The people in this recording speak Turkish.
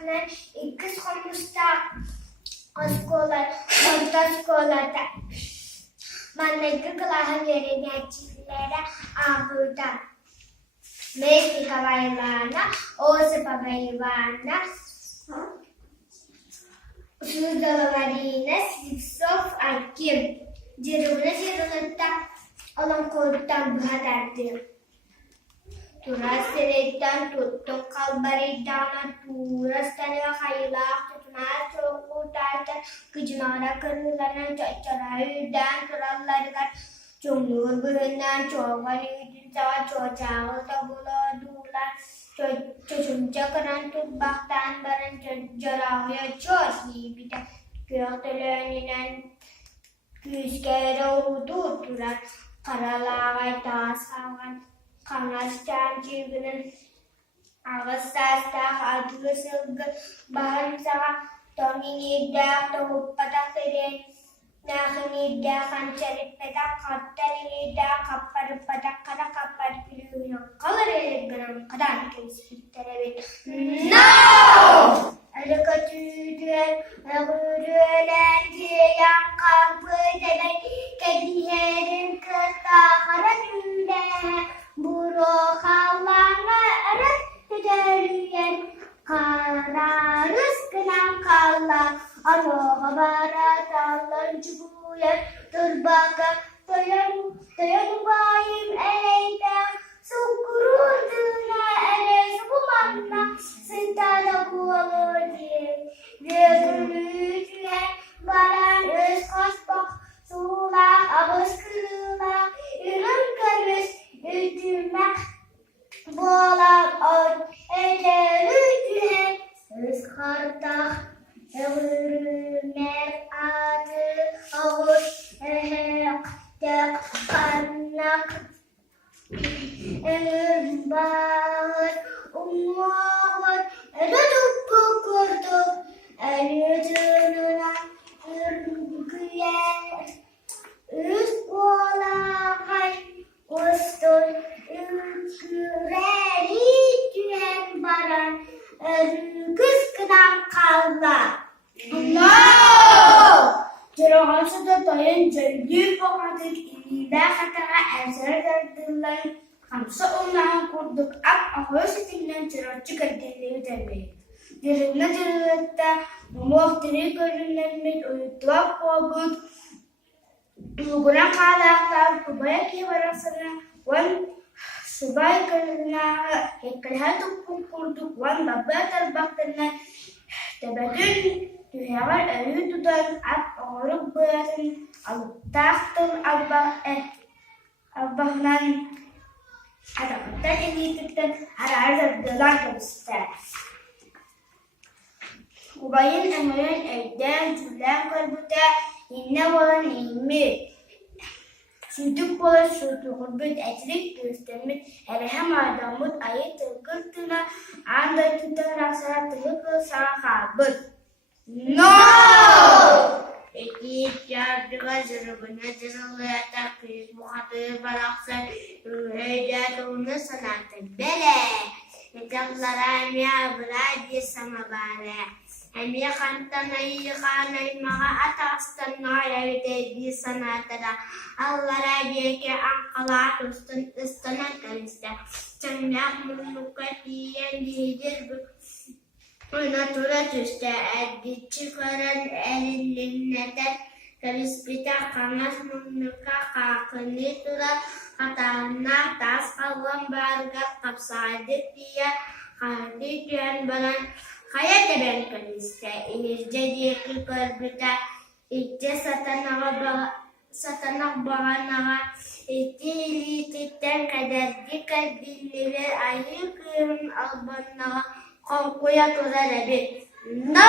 Anne, kız konusta sekolah, konta sekolah tak. Mana kelah jadi ngajilara abuda. Mesti kawailana, sepabailana. Sudalarina sifsof akim. Jiruna tak alam korutan bahadardir. Turas seretan tuttuk kalbaridana turas tanıya haylah tutunar çoğutatan kıcınara kırılanan çaçaraydan turallargar çumur bıhından çoğan yüdün sağa çoğaçağıl tabula dular çocuğunca karan tutbaktan baran jarahya çoğasi bita köğteleninen küskere uğdu turar karalağay tasavan Kangastan cibinin avastasta adlusug bahansa tonginida tohupada keren nahinida kancarit pedak katanida kapar padak kada kapar pilihnya kalare ganam kadan kisterevet no ada ketujuan ketujuan yang kabudai kediherin ketaharan Buruk halana erat kejadian kararus kenang kala Allah barat Allah jubuyan terbakar toyan bayim eleyda sukurun duna eley sukumana sitana bualodi dia gülücüyen baran öz kasbak sulak ağız kılak ürün karış Ütümek boğalar ol ecelütühen Söz kartak Öğürümer adı Ağız ehek tek kanak Öğür bağır Umuğur Ödüdük kukurduk Ölüdününe Ürgüyer Üst boğalar Ustul ülküreri tühen baran kız kınan kalda. No! Cerahası da dayan cengi boğadık ilide hatara eser derdillen kamsa ondan kurduk ak ahısı dinlen cerahçı kaliteli dermeyi. Derinle cerahette muhtiri görünlenmek uyuttuak boğut Guna kalaklar kubaya ki varasana wan subay karna ekalhatuk kurduk wan babba tarbakna tabadun tuhawar ayutudan ab oruk bayan al-taqtul abbahnan ada ini kita ada dalam konsep kubayin amalan eden julan kalbuta inna walan ilmi Sütük bola sütü hurbet etrik göstermek Erhem adamut ayet tırkırtına Anda tutan rasa tırkır sana kabır No! Ekip yardıga zırgına zırgıya takriz muhatır baraksan Rüheyde doğunu sanatı bele Etaklara emya bıradı sama bari Emya kantanayı kanay mağa atakstan ayarıda di sanatara Allah rajeki angkalat ustanan kanista Cendak menukatiyan dihijir Natura tüste eddi çıkaran elinlinneten Karispita kanas menuka kakini tura Katana tas kawan bargat kapsadik dia Kadi tuan balan Kaya teben kanista Jadi karbita Ije satanak bahanaga Itili titen kadar dikal dinliler Ayı kırın albanaga Konkuya tura lebih No!